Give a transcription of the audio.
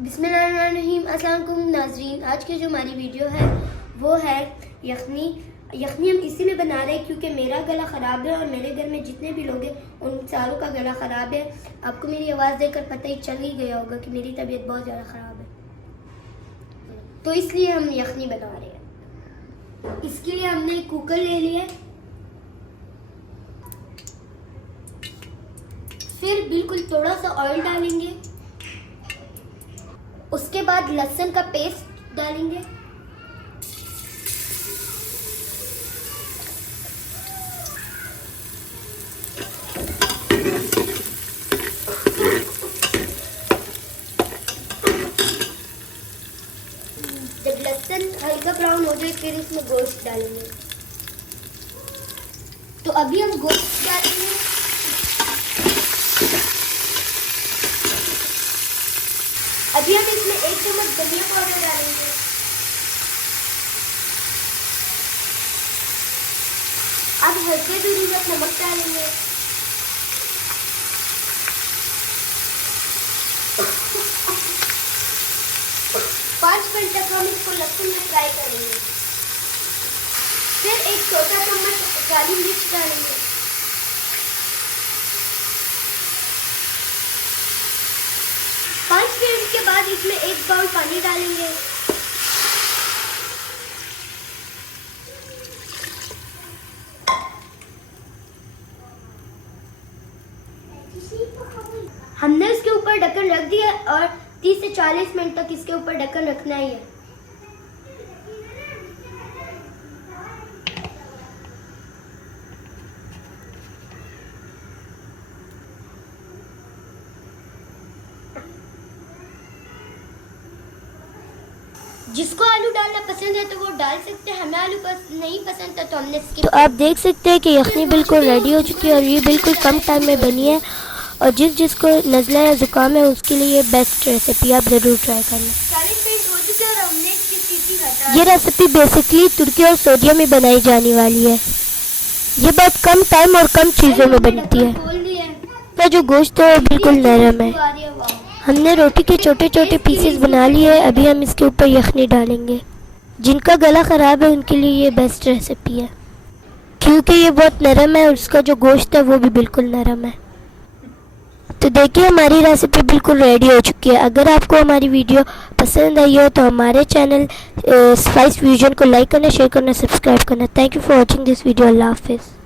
बिस्मिल्लाहिर्रहमानिर्रहीम। अस्सलाम वालेकुम नाज़रीन, आज की जो हमारी वीडियो है वो है यखनी। यखनी हम इसीलिए बना रहे हैं क्योंकि मेरा गला ख़राब है और मेरे घर में जितने भी लोग हैं उन सारों का गला ख़राब है। आपको मेरी आवाज़ देखकर पता ही चल ही गया होगा कि मेरी तबीयत बहुत ज़्यादा ख़राब है, तो इसलिए हम यखनी बना रहे हैं। इसके लिए हमने एक कुकर ले लिया, फिर बिल्कुल थोड़ा सा ऑयल डालेंगे, उसके बाद लहसुन का पेस्ट डालेंगे, जब लहसुन हल्का ब्राउन हो जाए फिर इसमें गोश्त डालेंगे। तो अभी हम गोश्त डालेंगे, अभी हम इसमें 1 चम्मच धनिया पाउडर डालेंगे, अब हल्के दूरी नमक डालेंगे, पाँच मिनट तक हम इसको लहसुन में फ्राई करेंगे। फिर एक छोटा चम्मच काली मिर्च डालेंगे, पाँच मिनट के बाद इसमें 1 बाउल पानी डालेंगे, हमने इसके ऊपर ढक्कन रख दिया और 30 से 40 मिनट तक इसके ऊपर ढक्कन रखना ही है। जिसको आलू डालना पसंद है तो वो डाल सकते हैं, हमें आलू नहीं पसंद था तो हमने स्किप। तो आप देख सकते हैं कि यखनी बिल्कुल रेडी हो चुकी है और ये बिल्कुल कम टाइम में बनी है, और जिसको नज़ला या ज़ुकाम है उसके लिए बेस्ट रेसिपी, आप ज़रूर ट्राई करना। 40 मिनट हो चुके हैं और हमने इसकी सीटी हटा। ये रेसिपी बेसिकली तुर्की और सऊदीया में बनाई जाने वाली है। ये बहुत कम टाइम और कम चीज़ों में बनती है। तो जो गोश्त है वो बिल्कुल नरम है। हमने रोटी के छोटे छोटे पीसेस बना लिए हैं। अभी हम इसके ऊपर यखनी डालेंगे। जिनका गला ख़राब है उनके लिए ये बेस्ट रेसिपी है क्योंकि ये बहुत नरम है और उसका जो गोश्त है वो भी बिल्कुल नरम है। तो देखिए हमारी रेसिपी बिल्कुल रेडी हो चुकी है। अगर आपको हमारी वीडियो पसंद आई हो तो हमारे चैनल स्पाइस फ्यूजन को लाइक करना, शेयर करना, सब्सक्राइब करना। Thank you for watching this video. अल्लाह हाफिज़।